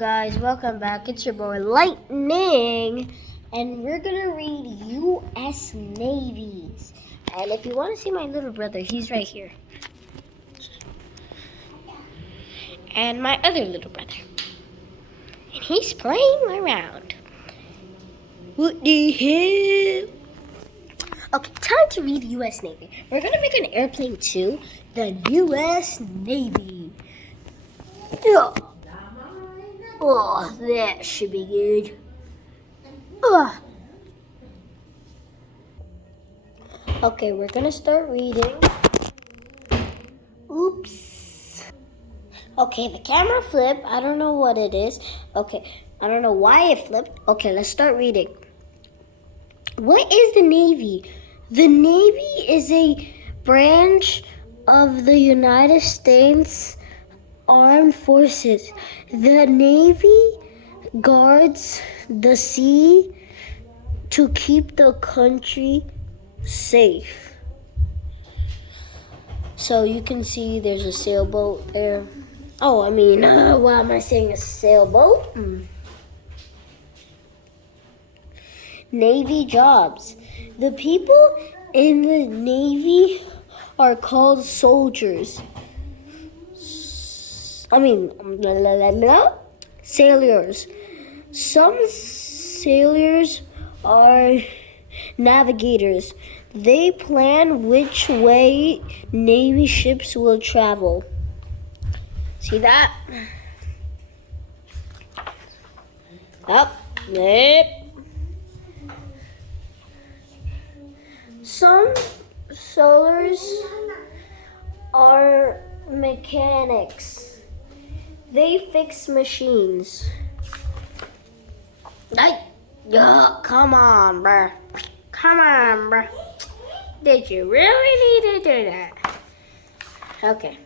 Guys, welcome back. It's your boy Lightning, and we're gonna read U.S. Navies. And if you want to see my little brother, he's right here. And my other little brother, and he's playing around. What the hell? Okay, time to read U.S. Navy. We're gonna make an airplane too. The U.S. Navy. Yeah. Oh, that should be good. Okay, we're gonna start reading. Oops. Okay, the camera flipped. I don't know what it is. Okay, I don't know why it flipped. Okay, let's start reading. What is the Navy? The Navy is a branch of the United States Armed Forces. The Navy guards the sea to keep the country safe. So you can see there's a sailboat there. Oh, I mean, why am I saying a sailboat? Navy jobs. The people in the Navy are called soldiers. Sailors. Some sailors are navigators. They plan which way Navy ships will travel. See that? Up, yep. Some sailors are mechanics. They fix machines. Come on, bruh. Come on, bruh. Did you really need to do that? Okay.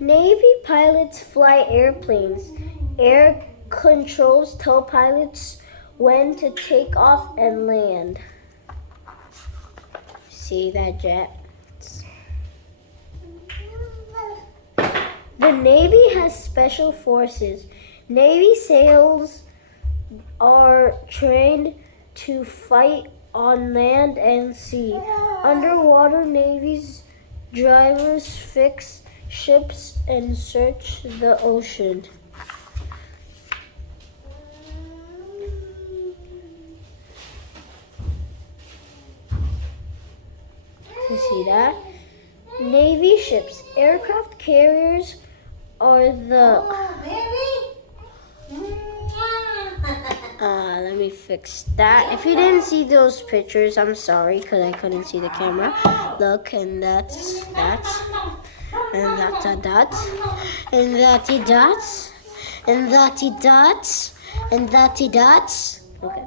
Navy pilots fly airplanes. Air controls tell pilots when to take off and land. See that jet? The Navy has special forces. Navy SEALs are trained to fight on land and sea. Underwater Navy's drivers fix ships and search the ocean. You see that? Navy ships. Aircraft carriers are the... let me fix that. If you didn't see those pictures, I'm sorry because I couldn't see the camera. Look, and that's, and that's a dot, and that's dots, and that's dots, and that's dots. Okay.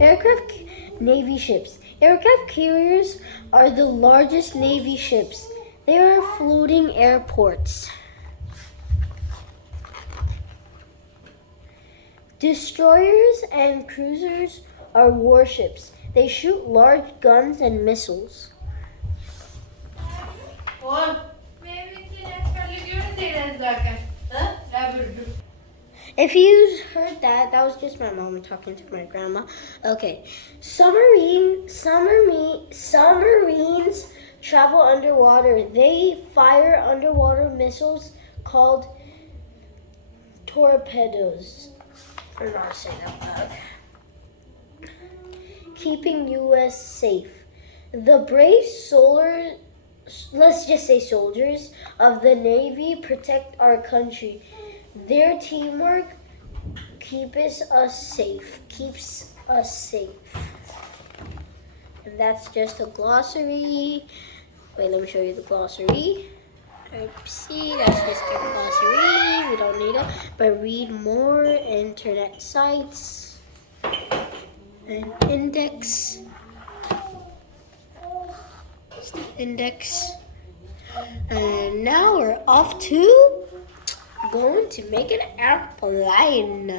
Aircraft Navy ships. Aircraft carriers are the largest Navy ships. They are floating airports. Destroyers and cruisers are warships. They shoot large guns and missiles. If you heard that, that was just my mom talking to my grandma. Okay, submarines travel underwater. They fire underwater missiles called torpedoes. I'm not saying that loud. Keeping U.S. safe. The brave soldiers of the Navy protect our country. Their teamwork keeps us safe. And that's just a glossary. Wait, let me show you the glossary. Oopsie, that's just a glossary. We don't need it. But read more internet sites. And index. Index. And now we're off to going to make an airplane.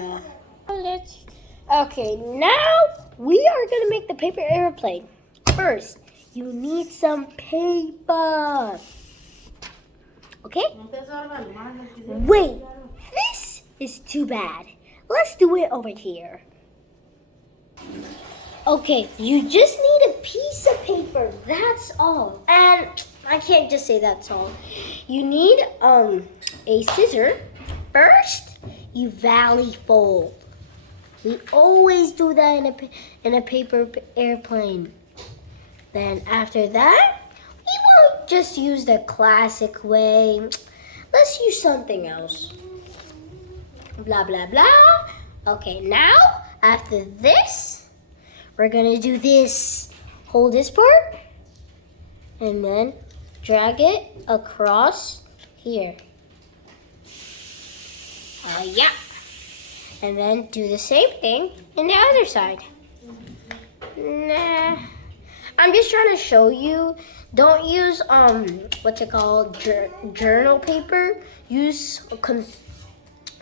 Okay, now we are going to make the paper airplane. First, you need some paper. Okay? Wait, this is too bad. Let's do it over here. Okay, you just need a piece of paper. That's all. And I can't just say that's all. You need a scissor. First, you valley fold. We always do that in a paper airplane. Then after that, we won't just use the classic way. Let's use something else. Blah, blah, blah. Okay, now, after this, we're gonna do this. Hold this part, and then drag it across here. Yeah. And then do the same thing in the other side. Nah. I'm just trying to show you. Don't use what's it called, journal paper. Use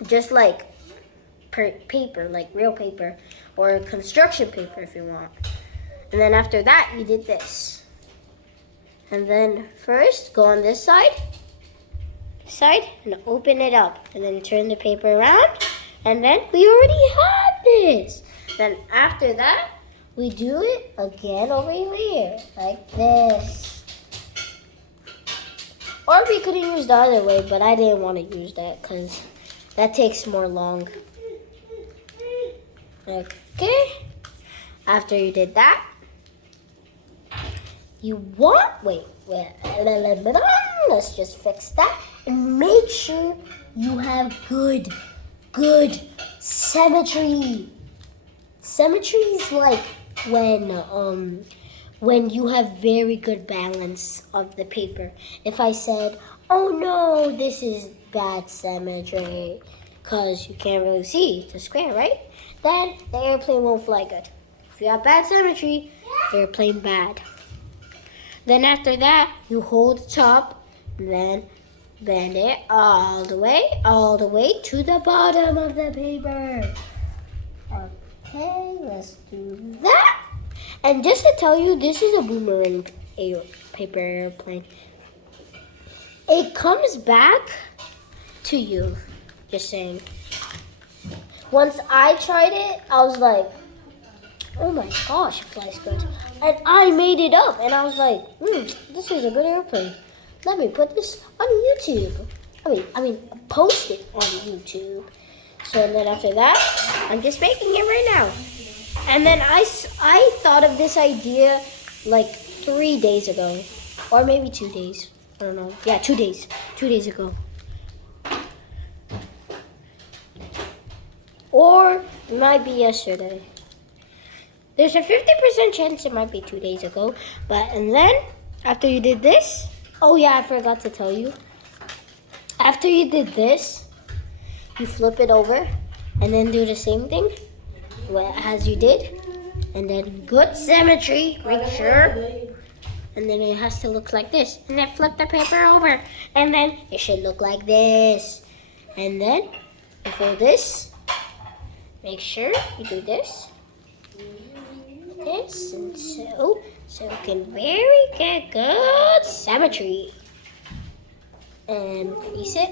just like paper, like real paper, or construction paper if you want. And then after that, you did this. And then first, go on this side, and open it up, and then turn the paper around. And then we already have this. Then after that, we do it again over here, like this. Or we could have used the other way, but I didn't want to use that because that takes more long. Okay. After you did that, you want, wait, let's just fix that. And make sure you have good symmetry. Symmetry is like when you have very good balance of the paper. If I said, oh no, this is bad symmetry, because you can't really see, it's a square, right? Then the airplane won't fly good. If you have bad symmetry, airplane bad. Then after that, you hold the top, and then bend it all the way to the bottom of the paper. Okay, let's do that. And just to tell you, this is a boomerang paper airplane. It comes back to you, just saying. Once I tried it, I was like, oh my gosh, it flies good. And I made it up, and I was like, this is a good airplane. Let me put this on YouTube. I mean, post it on YouTube. So then after that, I'm just making it right now. And then I thought of this idea like 3 days ago, or maybe 2 days. I don't know. Yeah, 2 days. 2 days ago. Or it might be yesterday. There's a 50% chance it might be 2 days ago. And then after you did this, oh yeah, I forgot to tell you. After you did this, you flip it over and then do the same thing as you did. And then good symmetry, make sure. And then it has to look like this. And then flip the paper over. And then it should look like this. And then you fold this. Make sure you do this. This and so it can get good symmetry. And crease it.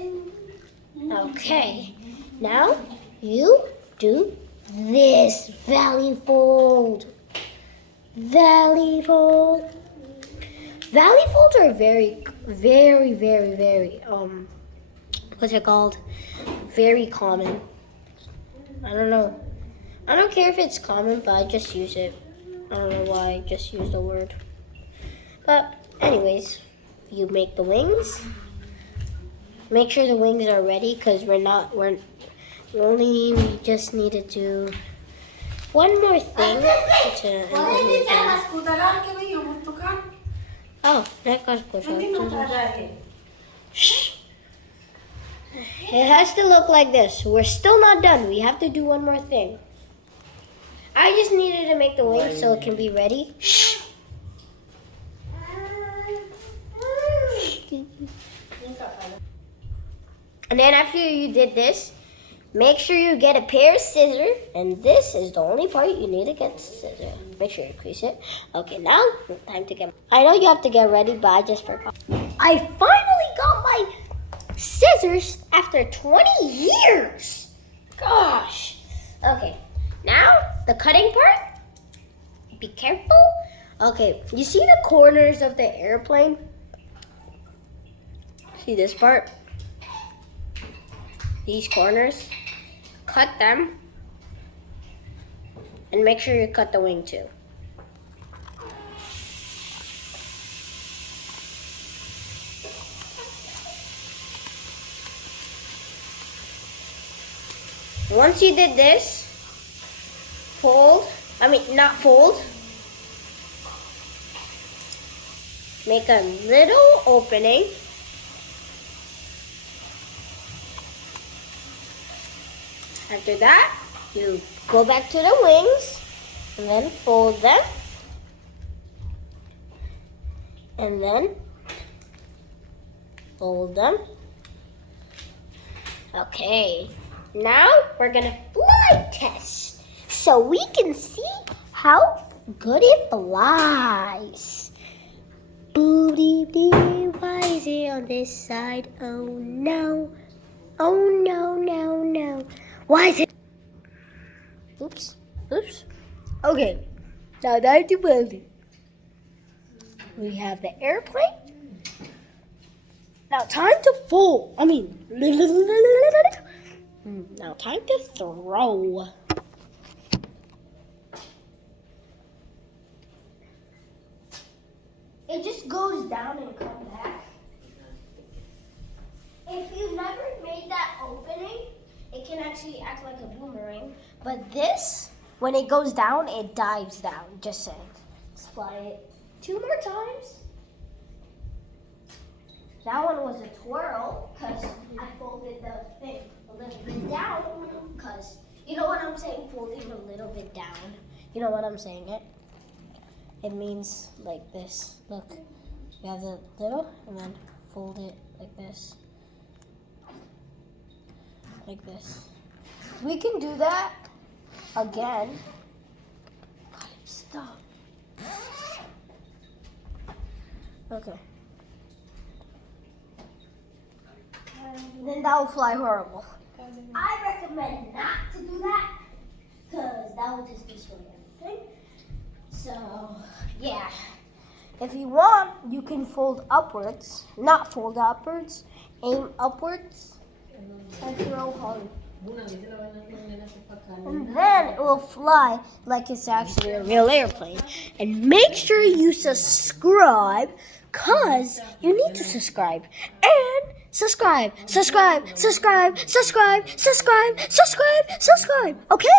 Okay. Now you do this valley fold. Valley fold. Valley folds are very what's it called? Very common. I don't know. I don't care if it's common, but I just use it. I don't know why I just use the word. But anyways, you make the wings. Make sure the wings are ready because we just need to do one more thing. Shh. It has to look like this. We're still not done. We have to do one more thing. I just needed to make the wings so it can be ready. Shh. And then after you did this, make sure you get a pair of scissors. And this is the only part you need to get scissors. Make sure you crease it. Okay, now time to get. I know you have to get ready, but I just forgot. I finally got my scissors after 20 years. Gosh. Okay, now the cutting part. Be careful. Okay, you see the corners of the airplane? See this part? These corners? Cut them. And make sure you cut the wing too. Once you did this, not fold. Make a little opening. After that, you go back to the wings and then fold them. And then fold them. Okay, now we're gonna fly test so we can see how good it flies. Booty dee, why is it on this side? Oh no. Oh no, no, no. Why is it? Oops. Okay, now time to build it. We have the airplane. Now time to fold. Now time to throw. It just goes down and comes back. If you've never made that opening, it can actually act like a boomerang. But this, when it goes down, it dives down. Just saying. Let's fly it 2 more times. That one was a twirl because I folded the thing a little bit down. Because, you know what I'm saying? Folding a little bit down. You know what I'm saying? It means like this. Look, you have the little and then fold it like this. Like this. We can do that again. God, stop. Okay. And then that will fly horrible. I recommend not to do that because that will just destroy everything. So, yeah. If you want, you can fold upwards. Not fold upwards. Aim upwards. And throw hard. And then it will fly like it's actually a real airplane. And make sure you subscribe, because you need to subscribe. And subscribe. Okay?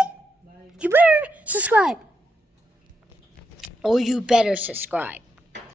You better subscribe. Or you better subscribe.